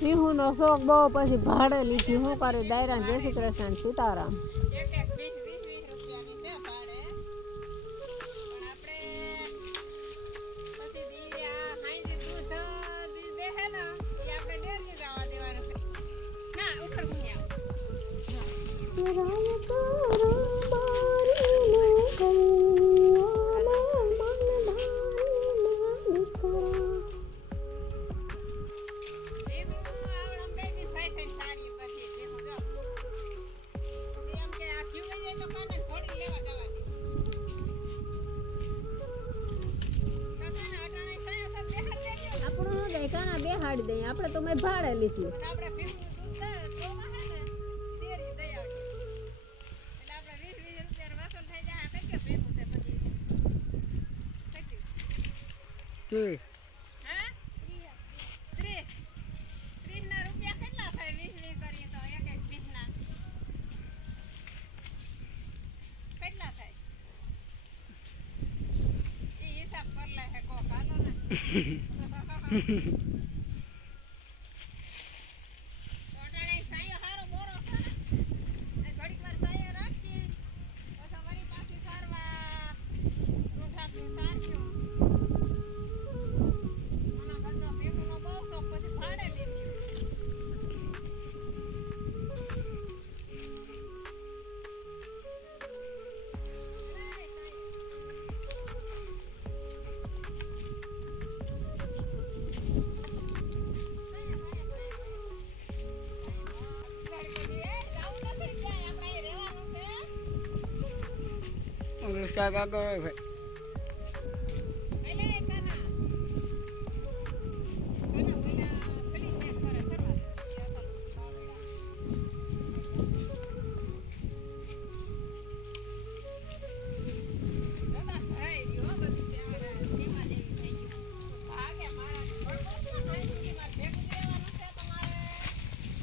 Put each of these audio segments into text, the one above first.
પીહુનો શોખ બહુ, પછી ભાડે લીધી. શું કરે દાયરા? જય શ્રી કૃષ્ણ, સીતારામ. બેહાડી દઈએ આપણે તો મેં ભાડે લીધી.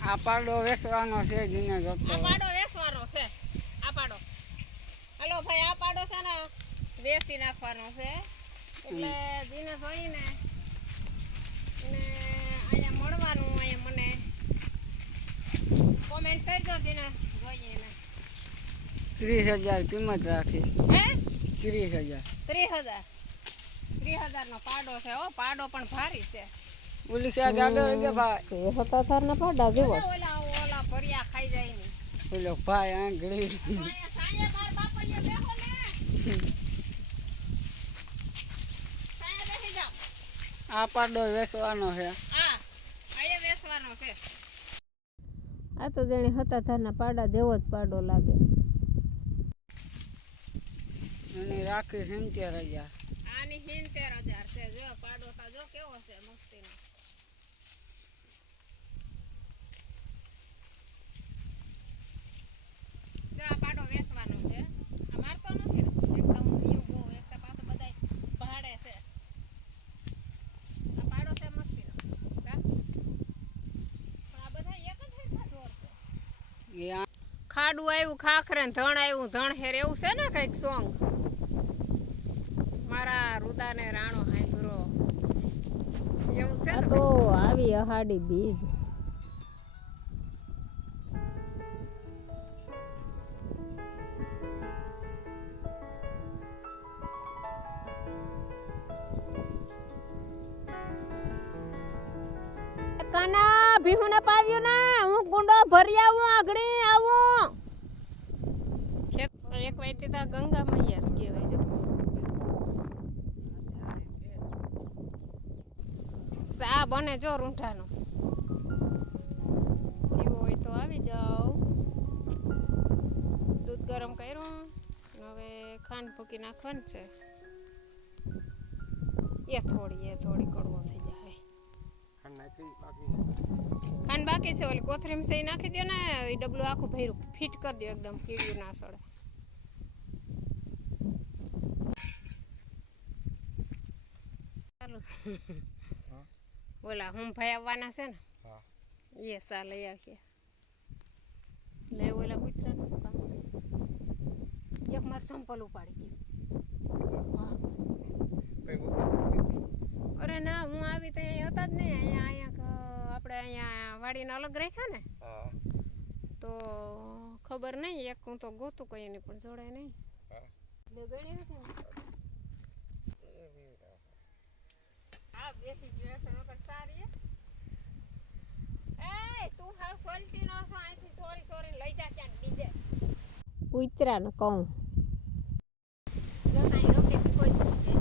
આ પાડો વેચવાનો છે, જીને જોતો આ પાડો વેચવાનો છે. આ પાડો હાલો ભાઈ, આ પાડો છે ને વેચી નાખવાનો છે. એટલે જીને જોઈને એને અહીંયા મળવાનું, અહીંયા મને કોમેન્ટ કરજો. જીને જોઈએ ને 30,000 કિંમત રાખી. હે 30,000 30,000 નો પાડો છે. ઓ પાડો પણ ભારી છે. ઓલી ક્યાં ગાડો કે ભાઈ સતાધારના પાડા જેવો. ઓલા ભરિયા ખાઈ જાય ને ઓલો ભાઈ આંગળી સાયે માર બાપલિયા બેહો ને. સાયે બેહી જાવ. આ પાડો વેચવાનો છે. હા આયે વેચવાનો છે. આ તો જેણે સતાધારના પાડા જેવો જ પાડો લાગે. અને રાખી 70,000. આની 70,000 છે. જો પાડો તા જો કેવો છે મસ્તીનો. જો આ પાડો વેચવાનો છે. આ મારતો નથી ને એકદમ ન્યુ બહુ. એકતા પાછો બધાય ભાડે છે. આ પાડો છે મસ્તીનો. કા પણ આ બધા એક જ હરખા ઢોર છે. ખાડું આવ્યું ખાખરે ને ધણ આવ્યું ધણ હેર, એવું છે ને કઈક સોંગ. મારા રુદાને રાણો હાંભરો એવું છે. તો આવી અહાડી બીજ. કાના ભીહુ ને પાવ્યું ને હું ગુંડો ભરી આવું, આગળી આવું. એક વાઈતી તા ગંગા મૈયા કહેવાય છે. સા બને જો રૂંઠાનો. પીવો હોય તો આવી જાઓ. દૂધ ગરમ કર્યું, હવે ખાંડ ભૂકી નાખવાની છે. એ થોડી કડવો થઈ જાય. ખાંડ બાકી છે. ઓલી કોથરીમાં સહી નાખી દો ને, એ ડબલું આખું ભર્યું ફિટ કરી દો એકદમ, કીડ્યું ના સડે. ચાલો બોલા હું ભાઈ આવવાના છે ને. એ સા લઈ આવીએ. લે ઓલા કૂતરાનું કામ છે. એક માર સંપલ ઉપાડી ગયું. અરે ના હું આવી તો અહીંયા હતા જ નહીં. અહીંયા આપણે અહીંયા વાડીને અલગ રાખ્યા ને હા તો ખબર નહીં એક હું તો ગોતું કઈ નહીં પણ જોડાય નહીં હા બે ગણી નથી ને. હા બેસી ગયો છે નકર સારી એ તું હાવ સોલટી નો છો અહીંથી સોરી લઈ જા ક્યાંક બીજે ઉતરા ને કહું જો તાઈ રોકે કોઈ જ નહીં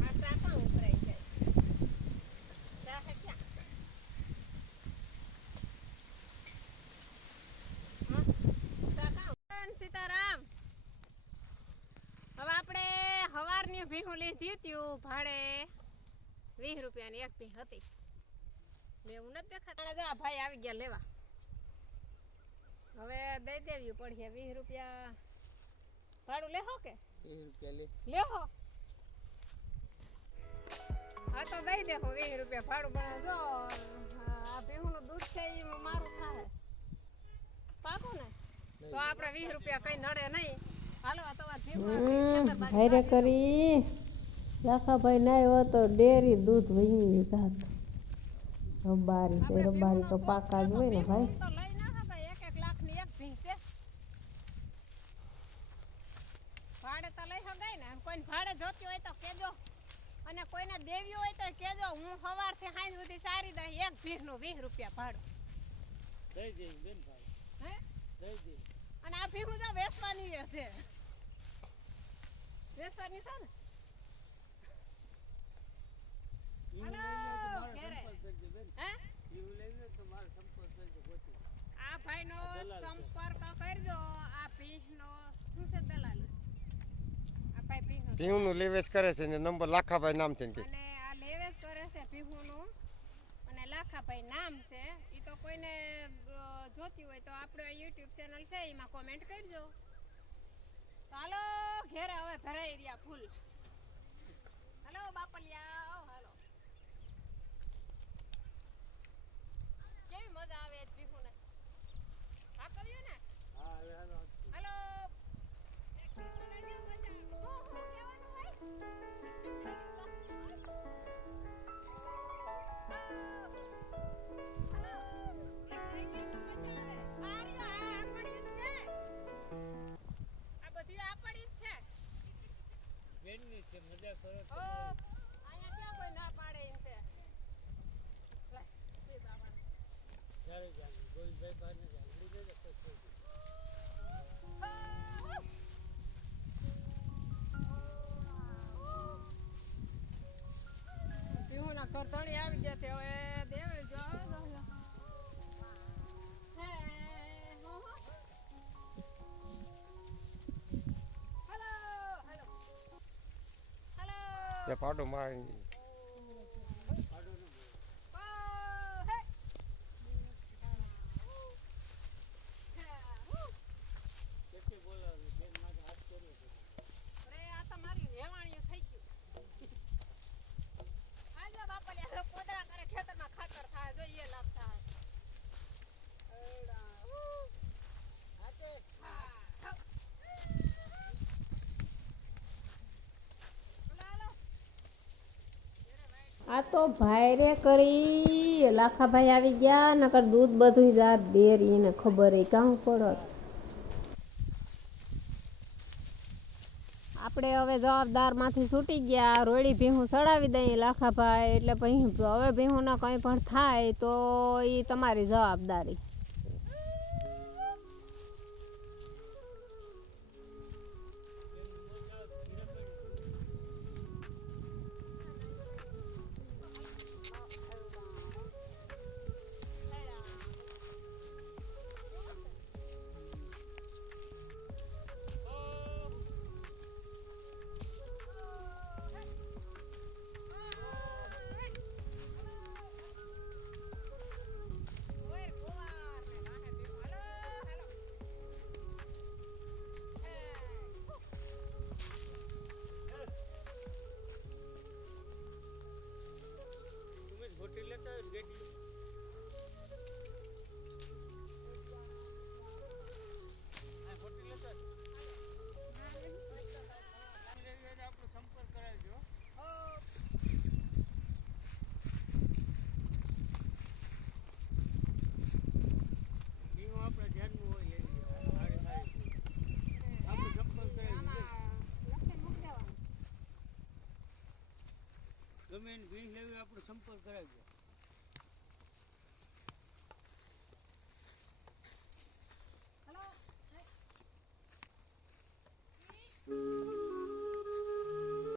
આ સાકા ઉતરાઈ જાય જા હે ક્યાં હા સાકા સીતારામ હવે આપણે હવારની ભીહું લીધી ત્યું ભાડે 20 રૂપિયાની એક ભી હતી લેવું નથી દેખાતા જો આ ભાઈ આવી ગયા લેવા હવે દઈ દેવી પડશે 20 રૂપિયા ભાડું લેહો કે 20 રૂપિયા લે લેહો હા તો દઈ દેહો 20 રૂપિયા ભાડું પણ જો આ ભીહુંનું દૂધ છે એ મારું થાય પાકું ને તો આપણે 20 રૂપિયા કઈ નડે નહીં હાલો આ તમારે ભીહું હારે કરી લાખાભાઈ નાયો તો ડેરી દૂધ વહી જાત રબારી છે રબારી તો પાકા જ હોય ને ભાઈ તો લઈ ના હકાય 1 લાખની એક ભીંસ છે ભાડે તો લઈ હગાય ને કોઈને ભાડે જોતી હોય તો કેજો અને કોઈને દેવી હોય તો કેજો હું સવારથી સાંજ સુધી સારી દઈ એક ભીંસનું 20 રૂપિયા ભાડું દઈ દે બેન ભાઈ હે દઈ દે અને આ ભીંસ તો વેચવાની છે વેચવાની છે ને હાલો ઘેરે હે આ ભાઈનો સંપર્ક કરજો આ ભીંસનો શું છે દલાલી આ ભાઈ ભીંસનો ભીહુંનું લેવેચ કરે છે ને નંબર લાખાભાઈ નામ છે ને અને આ લેવેચ કરે છે ભીહુંનું અને લાખાભાઈ નામ છે ઈ તો કોઈને જોતી હોય તો આપણો YouTube ચેનલ છે એમાં કોમેન્ટ કરજો તો હાલો ઘેરે હવે ધરાઈ રહ્યા ફૂલ હાલો બાપલિયા આવો હાલો કેવી મજા આવે છે ભીહુંને હા કહ્યું ને હા હવે હાલો હાલો એક ભીહુંને કેમ મજા હું કહેવાનું ભાઈ બેનની છે મજા કરો અહીંયા ક્યાં કોઈ ના પાડે એમ છે લે સીધા પાડે ત્યારે જાણ ગોવિંદભાઈ બહાર ને જાંગડી દે તો કોઈ પીહુના ઘર ધણી આવી ગયા છે હવે દેવે જો તે પાડો મારી કેટલી બોલાવી બેન માથે હાથ કર્યો છે અરે આ તો મારી વેવાણીઓ થઈ ગયું આજો બાપલિયા પોદરા કરે ખેતરમાં ખાતર થાય જો એ લાભ થાય હાથે આ તો ભાઈ રે કરી લાખાભાઈ આવી ગયા નકર દૂધ બધું જાત ડેરી ને ખબર એ કાં પડત આપણે હવે જવાબદારમાંથી છૂટી ગયા રોયડી ભીહું ચડાવી દઈએ લાખાભાઈ એટલે પછી હવે ભીહુંને કંઈ પણ થાય તો એ તમારી જવાબદારી ગમે એને ભીંસ લેવી આપણો સંપર્ક કરાવજો.